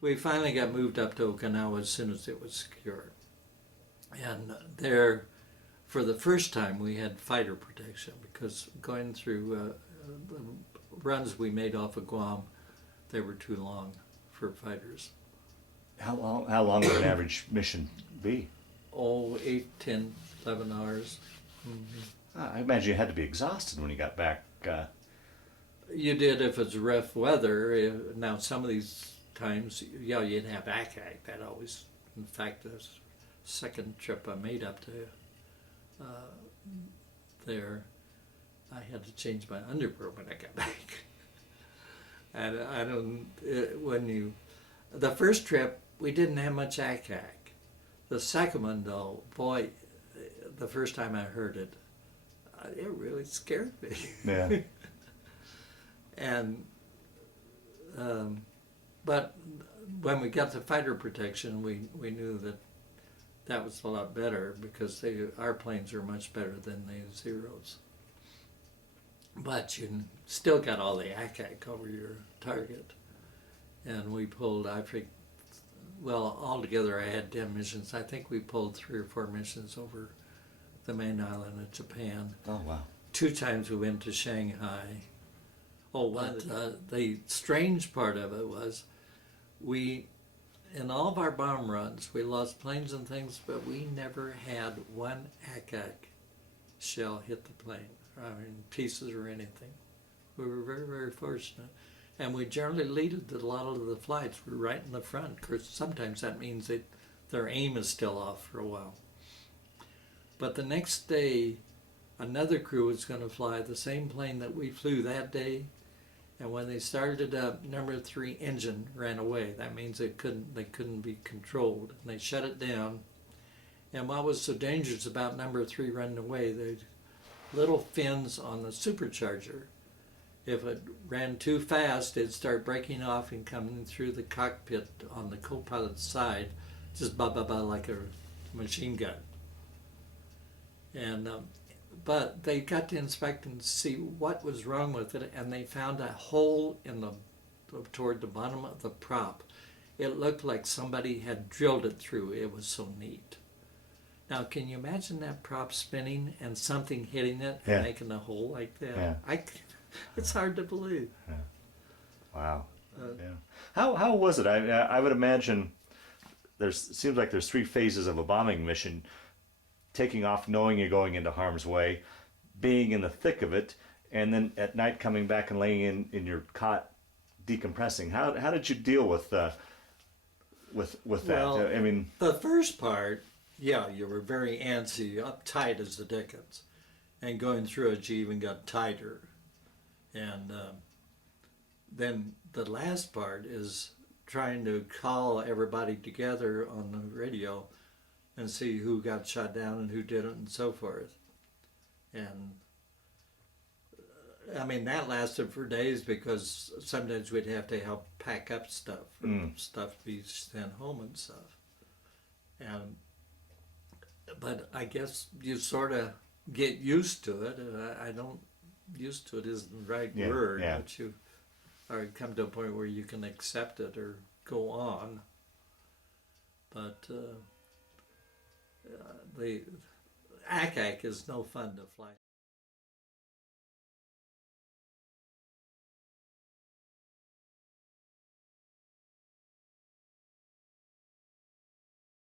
we finally got moved up to Okinawa as soon as it was secure. And there, for the first time, we had fighter protection because going through the runs we made off of Guam, they were too long for fighters. How long would an average mission be? Oh, 8, 10, 11 hours. Mm-hmm. I imagine you had to be exhausted when you got back. You did if it's rough weather. Now, some of these times, yeah, you'd have Ack-Ack. That always, in fact, the second trip I made up to there, I had to change my underwear when I got back. And I don't, the first trip, we didn't have much Ack-Ack. The second one, though, boy, the first time I heard it, it really scared me. Yeah. And, but when we got the fighter protection, we knew that that was a lot better because our planes are much better than the Zeros. But you still got all the Ack-Ack over your target. And we pulled, I think, well, altogether I had 10 missions. I think we pulled 3 or 4 missions over the main island of Japan. Oh, wow. 2 times we went to Shanghai. Oh, the strange part of it was in all of our bomb runs, we lost planes and things, but we never had one Ack-Ack shell hit the plane. I mean, pieces or anything. We were very, very fortunate. And we generally leaded a lot of the flights. We were right in the front. Of course, sometimes that means that their aim is still off for a while. But the next day, another crew was going to fly the same plane that we flew that day. And when they started it up, number 3 engine ran away. That means they couldn't be controlled. And they shut it down. And what was so dangerous about number 3 running away, the little fins on the supercharger, if it ran too fast, it'd start breaking off and coming through the cockpit on the co-pilot's side, just ba-ba-ba like a machine gun. And but they got to inspect and see what was wrong with it, and they found a hole toward the bottom of the prop. It looked like somebody had drilled it through. It was so neat. Now, can you imagine that prop spinning and something hitting it and making a hole like that? Yeah. It's hard to believe. Yeah. Wow. Yeah. How was it? I would imagine seems like there's 3 phases of a bombing mission: taking off, knowing you're going into harm's way, being in the thick of it, and then at night coming back and laying in your cot, decompressing. How did you deal with that? Well, I mean, the first part, yeah, you were very antsy, uptight as the dickens, and going through it, you even got tighter. And then the last part is trying to call everybody together on the radio and see who got shot down and who didn't and so forth. And I mean, that lasted for days because sometimes we'd have to help pack up stuff, stuff to be sent home and stuff. But I guess you sort of get used to it. I don't, used to it isn't the right word, but you come to a point where you can accept it or go on. But the Ack-Ack is no fun to fly.